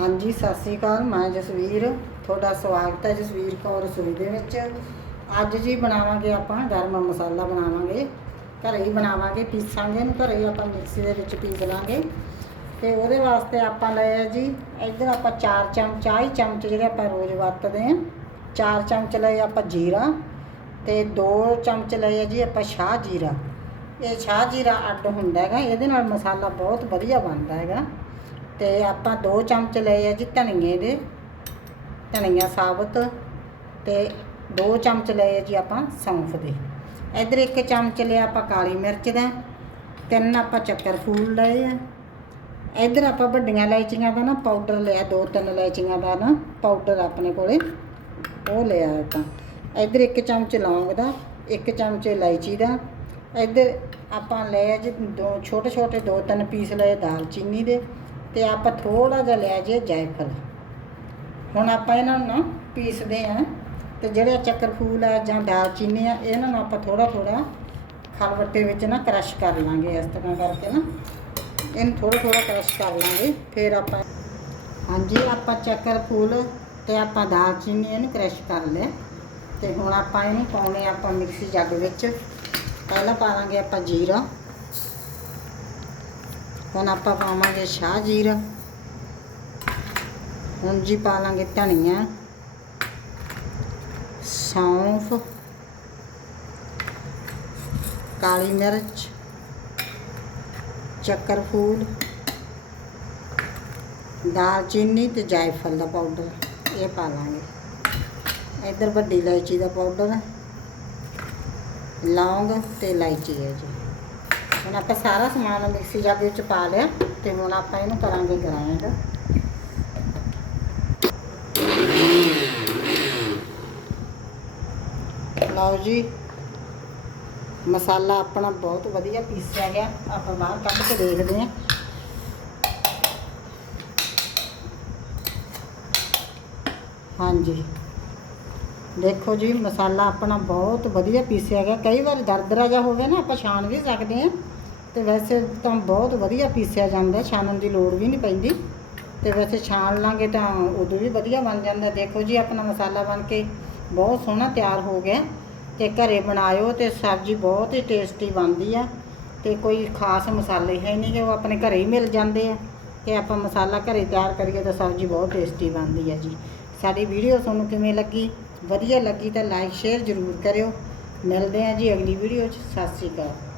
ਹਾਂਜੀ, ਸਤਿ ਸ੍ਰੀ ਅਕਾਲ, ਮੈਂ ਜਸਵੀਰ। ਤੁਹਾਡਾ ਸਵਾਗਤ ਹੈ ਜਸਵੀਰ ਕੌਰ ਰਸੋਈ ਦੇ ਵਿੱਚ। ਅੱਜ ਜੀ ਬਣਾਵਾਂਗੇ ਆਪਾਂ ਗਰਮ ਮਸਾਲਾ ਬਣਾਵਾਂਗੇ। ਘਰੇ ਹੀ ਬਣਾਵਾਂਗੇ ਪੀਸਾਂਗੇ ਇਹਨੂੰ, ਘਰੇ ਹੀ ਆਪਾਂ ਮਿਕਸੀ ਦੇ ਵਿੱਚ ਪੀਸ ਲਾਂਗੇ। ਤੇ ਉਹਦੇ ਵਾਸਤੇ ਆਪਾਂ ਲਏ ਆ ਜੀ, ਇੱਧਰ ਆਪਾਂ 4 ਚਮਚ ਆਹੀ ਚਮਚ ਜਿਹੜੇ ਆਪਾਂ ਰੋਜ਼ ਵਰਤਦੇ ਆ 4 ਚਮਚ ਲਏ ਆਪਾਂ ਜੀਰਾ ਤੇ 2 ਚਮਚ ਲਏ ਆ ਜੀ ਆਪਾਂ ਸ਼ਾਹ ਜੀਰਾ। ਇਹ ਸ਼ਾਹ ਜੀਰਾ ਅੱਡ ਹੁੰਦਾ ਹੈਗਾ, ਇਹਦੇ ਨਾਲ ਮਸਾਲਾ ਬਹੁਤ ਵਧੀਆ ਬਣਦਾ ਹੈਗਾ। ਤੇ ਆਪਾਂ 2 ਚਮਚ ਲਏ ਆ ਜੀ ਧਨੀਏ ਦੇ, ਧਨੀਆ ਸਾਬਤ ਤੇ 2 ਚਮਚ ਲਏ ਜੀ ਆਪਾਂ ਸੌਂਫ ਦੇ। ਇੱਧਰ ਇੱਕ ਚਮਚ ਲਿਆ ਆਪਾਂ ਕਾਲੀ ਮਿਰਚ ਦਾ, ਤਿੰਨ ਆਪਾਂ ਚੱਕਰ ਫੂਲ ਲਏ ਆ। ਇੱਧਰ ਆਪਾਂ ਵੱਡੀਆਂ ਇਲਾਇਚੀਆਂ ਦਾ ਨਾ ਪਾਊਡਰ ਲਿਆ, ਦੋ ਤਿੰਨ ਇਲਾਇਚੀਆਂ ਦਾ ਨਾ ਪਾਊਡਰ ਆਪਣੇ ਕੋਲੇ, ਉਹ ਲਿਆ ਆਪਾਂ। ਇੱਧਰ ਇੱਕ ਚਮਚ ਲੌਂਗ ਦਾ, ਇੱਕ ਚਮਚ ਇਲਾਇਚੀ ਦਾ। ਇੱਧਰ ਆਪਾਂ ਲਏ ਜੀ ਦੋ ਛੋਟੇ ਛੋਟੇ ਦੋ ਤਿੰਨ ਪੀਸ ਲਏ ਦਾਲਚੀਨੀ ਦੇ। ਤੇ ਆਪਾਂ ਥੋੜਾ ਜਿਹਾ ਲੈ ਜੇ ਜਾਇਫਲ। ਹੁਣ ਆਪਾਂ ਇਹਨਾਂ ਨੂੰ ਨਾ ਪੀਸਦੇ ਆ ਤੇ ਜਿਹੜੇ ਚੱਕਰ ਫੂਲ ਆ ਜਾਂ ਦਾਲਚੀਨੀ ਆ, ਇਹਨਾਂ ਨੂੰ ਆਪਾਂ ਥੋੜਾ ਥੋੜਾ ਖਲਵੱਟੇ ਵਿੱਚ ਨਾ ਕ੍ਰਸ਼ ਕਰ ਲਾਂਗੇ ਇਸ ਤਰ੍ਹਾਂ ਕਰਕੇ ਨਾ। ਇਹਨੂੰ ਥੋੜਾ ਥੋੜਾ ਕ੍ਰਸ਼ ਕਰ ਲਾਂਗੇ, ਫਿਰ ਆਪਾਂ ਹਾਂਜੀ, ਆਪਾਂ ਚੱਕਰ ਫੂਲ ਤੇ ਆਪਾਂ ਦਾਲਚੀਨੀ ਇਹਨੂੰ ਕ੍ਰਸ਼ ਕਰ ਲਿਆ। ਤੇ ਹੁਣ ਆਪਾਂ ਇਹਨੂੰ ਪਾਉਣੇ ਆਪਾਂ ਮਿਕਸੀ ਜੱਗ ਵਿੱਚ। ਪਹਿਲਾਂ ਪਾ ਲਾਂਗੇ ਆਪਾਂ ਜੀਰਾ। ਹੁਣ ਆਪਾਂ ਪਾਵਾਂਗੇ ਸ਼ਾਹ ਜੀਰਾ। ਹੁਣ ਜੀ ਪਾ ਲਾਂਗੇ ਧਨੀਆ, ਸੌਂਫ, ਕਾਲੀ ਮਿਰਚ, ਚੱਕਰ ਫੂਲ, ਦਾਲਚੀਨੀ ਤੇ ਜਾਇਫਲ ਦਾ ਪਾਊਡਰ ਇਹ ਪਾ ਲਾਂਗੇ। ਇੱਧਰ ਵੱਡੀ ਇਲਾਇਚੀ ਦਾ ਪਾਊਡਰ ਲੌਂਗ ਤੇ ਇਲਾਇਚੀ ਹੈ ਜੀ। ਹੁਣ ਆਪਾਂ ਸਾਰਾ ਸਮਾਨ ਮਿਕਸੀ ਜੱਗ ਵਿੱਚ ਪਾ ਲਿਆ ਤੇ ਹੁਣ ਆਪਾਂ ਇਹਨੂੰ ਕਰਾਂਗੇ ਗ੍ਰਾਈਂਡ ਲਓ ਜੀ, ਮਸਾਲਾ ਆਪਣਾ ਬਹੁਤ ਵਧੀਆ ਪੀਸਿਆ ਗਿਆ। ਆਪਾਂ ਬਾਹਰ ਕੱਢ ਕੇ ਦੇਖਦੇ ਹਾਂ। ਹਾਂਜੀ। ਦੇਖੋ ਜੀ, ਮਸਾਲਾ ਆਪਣਾ ਬਹੁਤ ਵਧੀਆ ਪੀਸਿਆ ਗਿਆ। ਕਈ ਵਾਰ ਦਰਦਰਾ ਜਿਹਾ ਹੋਵੇ ਨਾ, ਆਪਾਂ ਛਾਣ ਵੀ ਸਕਦੇ ਹਾਂ। ਤੇ ਵੈਸੇ ਤਾਂ ਬਹੁਤ ਵਧੀਆ ਪੀਸਿਆ ਜਾਂਦਾ ਛਾਣਨ ਦੀ ਲੋੜ ਵੀ ਨਹੀਂ ਪੈਂਦੀ। ਤੇ ਵੈਸੇ ਛਾਣ ਲਾਂਗੇ ਤਾਂ ਉਦੋਂ ਵੀ ਵਧੀਆ ਬਣ ਜਾਂਦਾ। ਦੇਖੋ ਜੀ, ਆਪਣਾ ਮਸਾਲਾ ਬਣ ਕੇ ਬਹੁਤ ਸੋਹਣਾ ਤਿਆਰ ਹੋ ਗਿਆ। ਤੇ ਘਰੇ ਬਣਾਇਓ ਤੇ ਸਬਜ਼ੀ ਬਹੁਤ ਹੀ ਟੇਸਟੀ ਬਣਦੀ ਆ। ਤੇ ਕੋਈ ਖਾਸ ਮਸਾਲੇ ਹੈ ਨਹੀਂ ਕਿ ਉਹ ਆਪਣੇ ਘਰੇ ਹੀ ਮਿਲ ਜਾਂਦੇ ਆ। ਤੇ ਆਪਾਂ ਮਸਾਲਾ ਘਰੇ ਤਿਆਰ ਕਰੀਏ ਤਾਂ ਸਬਜ਼ੀ ਬਹੁਤ ਟੇਸਟੀ ਬਣਦੀ ਆ ਜੀ। ਸਾਡੀ ਵੀਡੀਓ ਤੁਹਾਨੂੰ ਕਿਵੇਂ ਲੱਗੀ? ਵਧੀਆ ਲੱਗੀ ਤਾਂ ਲਾਈਕ, ਸ਼ੇਅਰ ਜ਼ਰੂਰ ਕਰਿਓ। ਮਿਲਦੇ ਹਾਂ ਜੀ ਅਗਲੀ ਵੀਡੀਓ 'ਚ। ਸਤਿ ਸ਼੍ਰੀ ਅਕਾਲ।